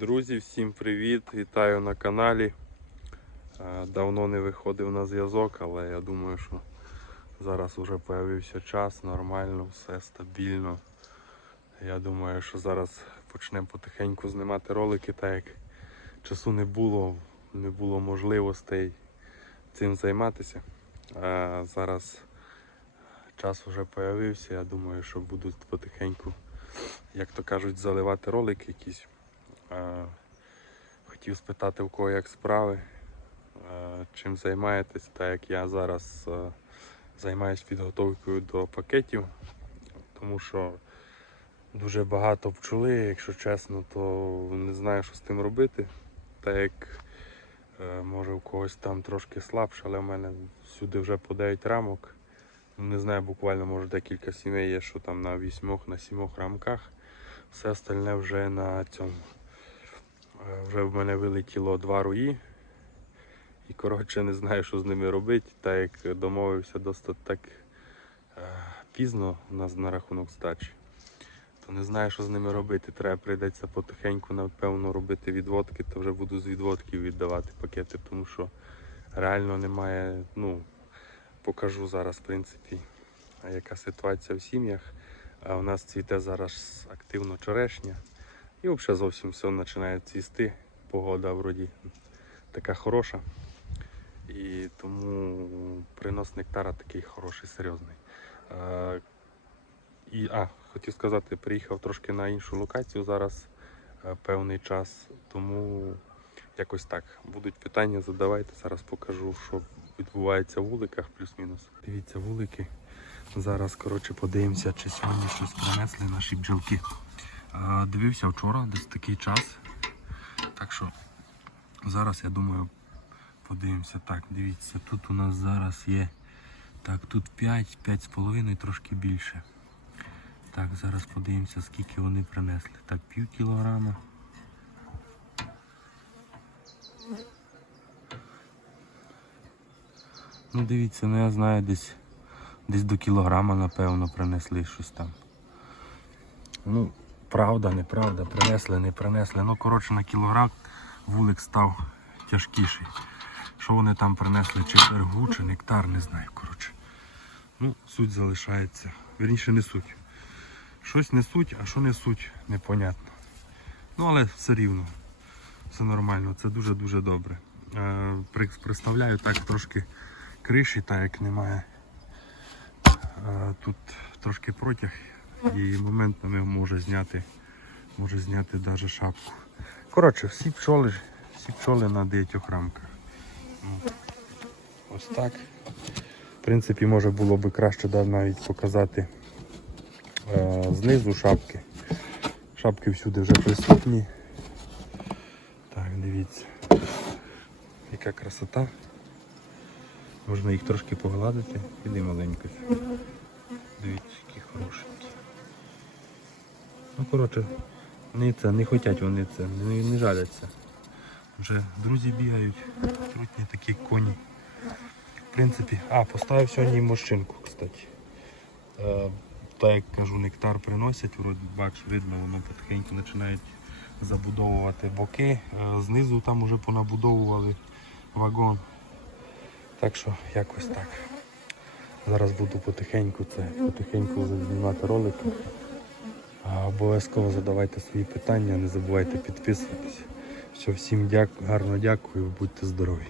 Друзі, всім привіт! Вітаю на каналі. Е, Давно не виходив на зв'язок, але я думаю, що зараз вже з'явився час, нормально, все стабільно. Я думаю, що зараз почнемо потихеньку знімати ролики, так як часу не було, не було можливостей цим займатися. А зараз час вже з'явився, я думаю, що буду потихеньку, як то кажуть, заливати ролики якісь. Е, Хотів спитати, у кого як справи, е, чим займаєтесь, так як я зараз е, займаюся підготовкою до пакетів, тому що дуже багато пчоли, якщо чесно, то не знаю, що з тим робити. Так як може у когось там трошки слабше, але в мене всюди вже по 9 рамок. Не знаю, буквально може декілька сімей є, що там на 8 на рамках. Все остальне вже на цьому. Вже в мене вилетіло два руї. І коротше не знаю, що з ними робити. Так як домовився досить так е, пізно у нас на рахунок здачі. То не знаю, що з ними робити. Треба прийдеться потихеньку, напевно, робити відводки, то вже буду з відводків віддавати пакети, тому що реально немає, ну, покажу зараз, в принципі, яка ситуація в сім'ях. А у нас цвіте зараз активно черешня. І взагалі зовсім все починає цвісти. Погода вроді така хороша. І тому принос нектара такий хороший, серйозний. Е, і, а, хотів сказати, приїхав трошки на іншу локацію зараз е, певний час, тому якось так. Будуть питання, задавайте. Зараз покажу, що відбувається в вуликах, плюс-мінус. Дивіться, вулики. Зараз коротше, подивимося, чи сьогодні щось принесли наші бджілки. Дивився вчора, десь такий час. Так що зараз я думаю, подивимося. Так, дивіться, тут у нас зараз є. Так, тут 5, 5,5 трошки більше. Так, зараз подивимося, скільки вони принесли. Так, пів кілограма. Ну дивіться, ну я знаю десь десь до кілограма, напевно, принесли щось там. Ну, правда, неправда, принесли, не принесли. Ну, коротше, на кілограм вулик став тяжкіший. Що вони там принесли, чи пергу, чи нектар, не знаю. коротше. Ну, суть залишається. Вірніше не суть. Щось несуть, а що несуть, непонятно. Ну, але все рівно. Все нормально, це дуже-дуже добре. Е, при- представляю так трошки криші, так як немає. Е, тут трошки протяг і моментами може зняти, може зняти навіть шапку. Коротше, всі пчоли, всі пчоли на 9 рамках. Ну, Ось так. В принципі, може було би краще навіть показати е, знизу шапки. Шапки всюди вже присутні. Так, дивіться. Яка красота. Можна їх трошки погладити. Іди маленько. Дивіться, які хорошенькі. Ну, коротше, не це, не хочуть вони це, не, не жаляться. Вже друзі бігають, трутні такі коні. В принципі, а, поставив сьогодні і морщинку, кстати. Е, так як кажу, нектар приносять, вроді бач, видно, воно потихеньку починають забудовувати боки. Е, знизу там вже понабудовували вагон. Так що якось так. Зараз буду потихеньку це, потихеньку знімати ролики. Обов'язково задавайте свої питання, не забувайте підписуватися. Що всім дяк... гарно дякую, будьте здорові.